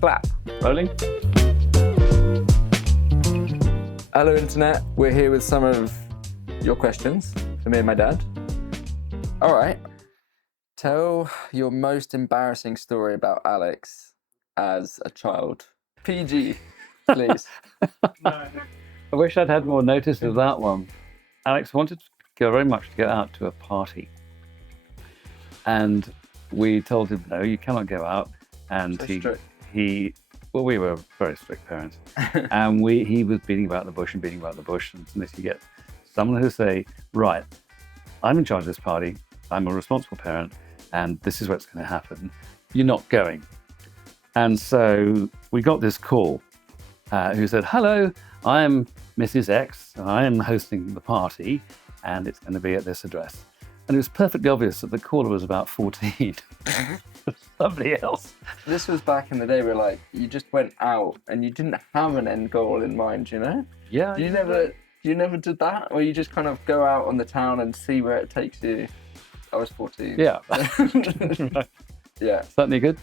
Clap. Rolling. Hello, Internet. We're here with some of your questions for me and my dad. All right. Tell your most embarrassing story about Alex as a child. PG, please. I wish I'd had more notice of that one. Alex wanted very much to go out to a party. And we told him, no, you cannot go out. And well, we were very strict parents. And he was beating about the bush. And unless you get someone who say, right, I'm in charge of this party, I'm a responsible parent, and this is what's going to happen, you're not going. And so we got this call who said, hello, I'm Mrs. X, and I am hosting the party, and it's going to be at this address. And it was perfectly obvious that the caller was about 14. Somebody else. This was back in the day where, like, you just went out and you didn't have an end goal in mind, you know? Yeah. You never did that? Or you just kind of go out on the town and see where it takes you? I was 14. Yeah. Yeah. Certainly good.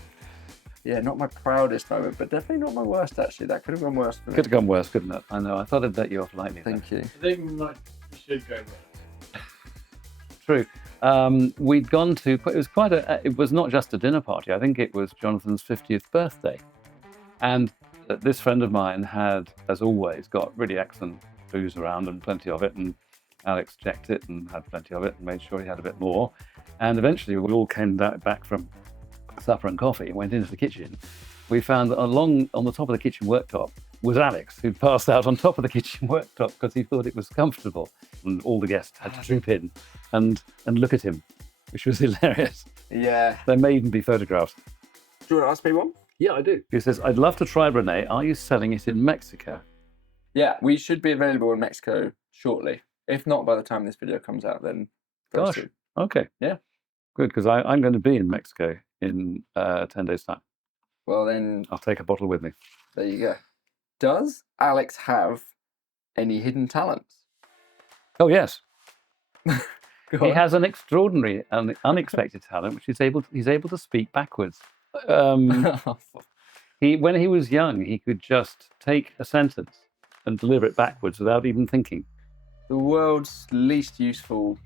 Yeah, not my proudest moment, but definitely not my worst, actually. That could have gone worse for me. Could have gone worse, couldn't it? I know. I thought I'd let you off lightly. Thank you. I think you should go worse. True. We'd gone to, it was not just a dinner party. I think it was Jonathan's 50th birthday. And this friend of mine had, as always, got really excellent booze around and plenty of it. And Alex checked it and had plenty of it and made sure he had a bit more. And eventually we all came back from supper and coffee and went into the kitchen. We found that on the top of the kitchen worktop was Alex, who'd passed out on top of the kitchen worktop because he thought it was comfortable. And all the guests had to troop in and look at him, which was hilarious. Yeah. There may even be photographs. Do you want to ask me one? Yeah, I do. He says, I'd love to try Renee. Are you selling it in Mexico? Yeah, we should be available in Mexico shortly. If not by the time this video comes out, then very Gosh. soon. Okay. Yeah. Good, because I'm going to be in Mexico in 10 days' time. Well, then, I'll take a bottle with me. there you go. Does Alex have any hidden talents? Oh, yes. Go He on. has an extraordinary and unexpected talent, which he's able to speak backwards. When he was young, he could just take a sentence and deliver it backwards without even thinking. The world's least useful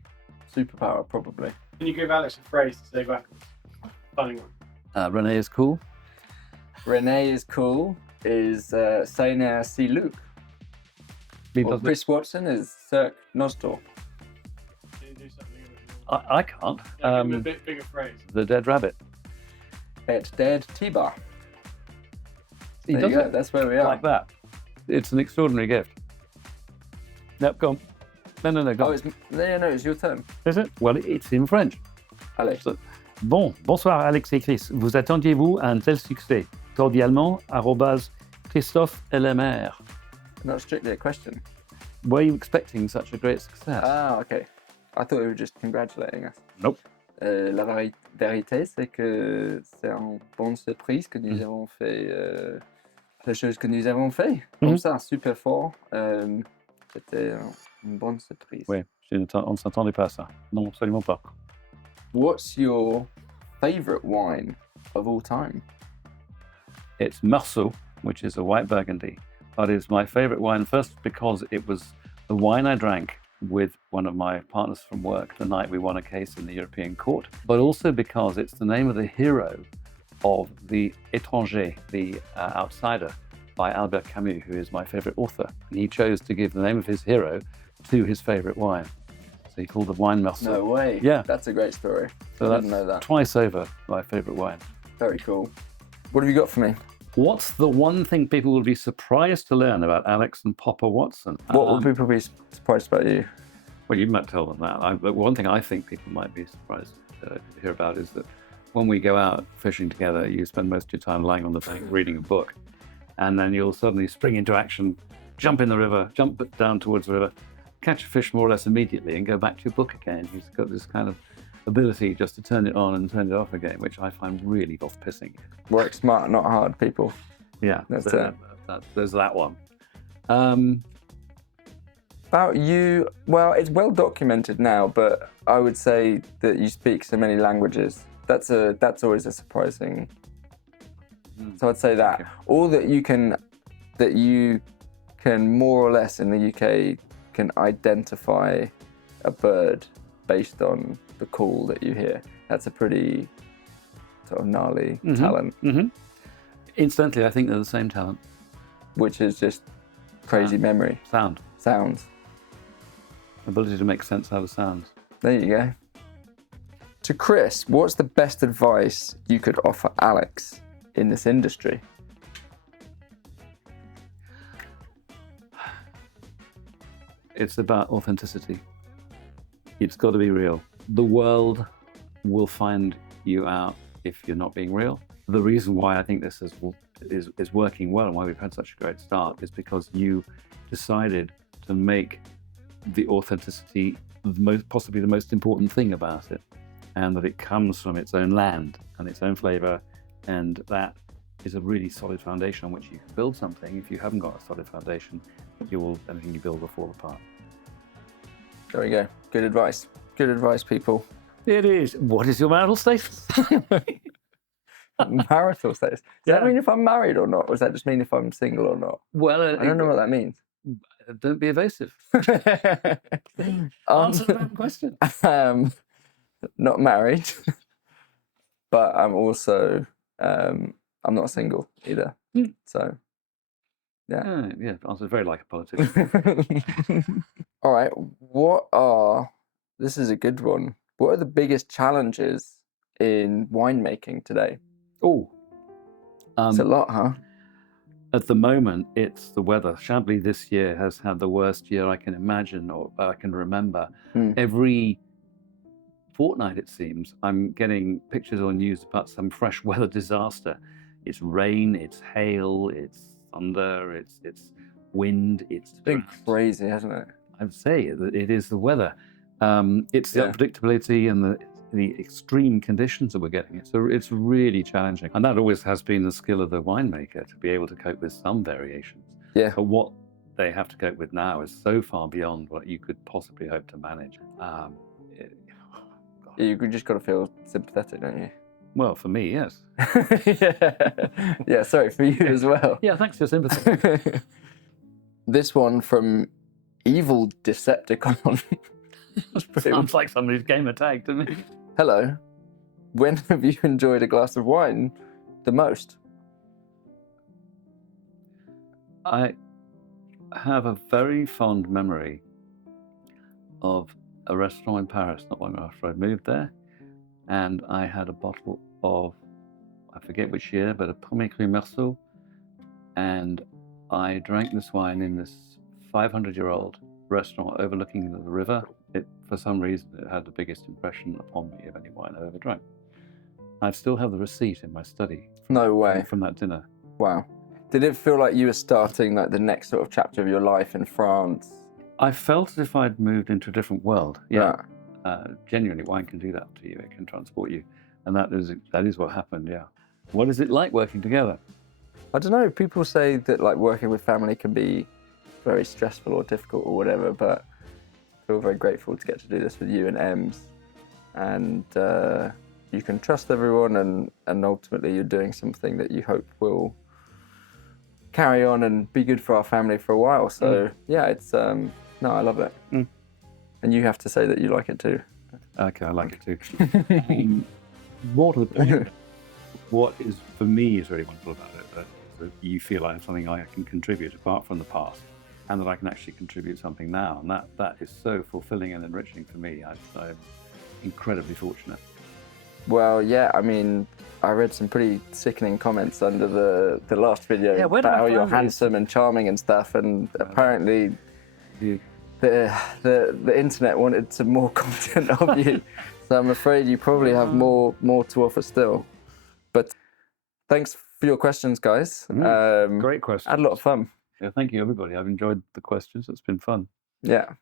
superpower, probably. Can you give Alex a phrase to say backwards? Funny one. Renee is cool. Renee is cool is Sainer si Luke. He Or doesn't- Chris Watson is Cirque Nostor. Can you do something a bit more? I can't. Yeah, give him a bit bigger phrase. The dead rabbit. Et dead T-bar. He There does you go. it That's where we are. like that. It's an extraordinary gift. Nope, go on. No, go Oh, on. it's your turn. Is it? Well, it's in French. Alex. Bonsoir Alex et Chris. Vous attendiez-vous un tel succès? Cordialement, Christophe Lemaire. Not strictly a question. Were you expecting such a great success? Ah, okay. I thought you were just congratulating us. Nope. La vérité, c'est que c'est une bonne surprise que nous avons fait, les choses que nous avons fait, comme ça, super fort. C'était une bonne surprise. Oui, on ne s'attendait pas à ça. Non, absolument pas. What's your favourite wine of all time? It's Marceau, which is a white Burgundy, but it's my favorite wine first because it was the wine I drank with one of my partners from work the night we won a case in the European Court, but also because it's the name of the hero of The Étranger, the outsider, by Albert Camus, who is my favorite author. And he chose to give the name of his hero to his favorite wine. So he called the wine Marceau. No way. Yeah. That's a great story. So I that's didn't know that. twice over my favorite wine. Very cool. What have you got for me? What's the one thing people will be surprised to learn about Alex and Popper Watson? What would people be surprised about you? Well, you might tell them that. But one thing I think people might be surprised to hear about is that when we go out fishing together, you spend most of your time lying on the bank reading a book, and then you'll suddenly spring into action, jump in the river, jump down towards the river, catch a fish more or less immediately, and go back to your book again. He's got this kind of ability just to turn it on and turn it off again, which I find really off-pissing. Work smart, not hard, people. Yeah, That's it. There's that one. About you, well, it's well documented now, but I would say that you speak so many languages. That's always a surprising So I'd say that. Okay. Or that you can more or less in the UK can identify a bird based on the call that you hear. That's a pretty sort of gnarly talent, Incidentally, I think they're the same talent. which is just crazy memory. Sounds. Ability to make sense out of sounds. There you go. To Chris, what's the best advice you could offer Alex in this industry? It's about authenticity. It's got to be real. The world will find you out if you're not being real. The reason why I think this is working well and why we've had such a great start is because you decided to make the authenticity possibly the most important thing about it, and that it comes from its own land and its own flavor, and that is a really solid foundation on which you can build something. If you haven't got a solid foundation, anything you build will fall apart. There we go. Good advice. Good advice, people. It is. What is your marital status? Marital status. Does that mean if I'm married or not? Or does that just mean if I'm single or not? Well, I don't know what that means. Don't be evasive. Answer that question. Not married, but I'm also I'm not single either. So yeah. Yeah, answer very like a politician. All right. This is a good one. What are the biggest challenges in winemaking today? Oh, It's a lot, huh? at the moment, it's the weather. Chablis this year has had the worst year I can imagine or I can remember. Every fortnight, it seems, I'm getting pictures on news about some fresh weather disaster. It's rain, it's hail, it's thunder, it's wind, it's been crazy, hasn't it? I'd say that it is the weather. It's the unpredictability and the extreme conditions that we're getting. It's really challenging. And that always has been the skill of the winemaker, to be able to cope with some variations. Yeah. But what they have to cope with now is so far beyond what you could possibly hope to manage. You just got to feel sympathetic, don't you? Well, for me, yes. Yeah, sorry, for you as well. Yeah, thanks for your sympathy. This one from Evil Decepticon. Sounds like somebody's gamer tag to me. Hello. When have you enjoyed a glass of wine the most? I have a very fond memory of a restaurant in Paris not long after I moved there, and I had a bottle of, I forget which year, but a Premier Cru Merceau, and I drank this wine in this 500-year-old restaurant overlooking the river. For some reason, it had the biggest impression upon me of any wine I've ever drank. I still have the receipt in my study. No way. From that dinner. Wow. Did it feel like you were starting like the next sort of chapter of your life in France? I felt as if I'd moved into a different world. Yeah. Genuinely, wine can do that to you. It can transport you. And that is what happened, yeah. What is it like working together? I don't know. People say that like working with family can be very stressful or difficult or whatever, but I feel very grateful to get to do this with you and Ems. And you can trust everyone, and ultimately you're doing something that you hope will carry on and be good for our family for a while. So yeah, it's no, I love it. And you have to say that you like it too. Okay, I like it too. More to the point, what is for me is really wonderful about it, that you feel I have something I can contribute apart from the past, and that I can actually contribute something now, and that is so fulfilling and enriching for me. I'm incredibly fortunate. Well, yeah, I mean, I read some pretty sickening comments under the last video about how you're handsome and charming and stuff, and apparently the internet wanted some more content of you. So I'm afraid you probably have more to offer still. But thanks for your questions, guys. Great questions. I had a lot of fun. Yeah, thank you, everybody. I've enjoyed the questions. It's been fun. Yeah.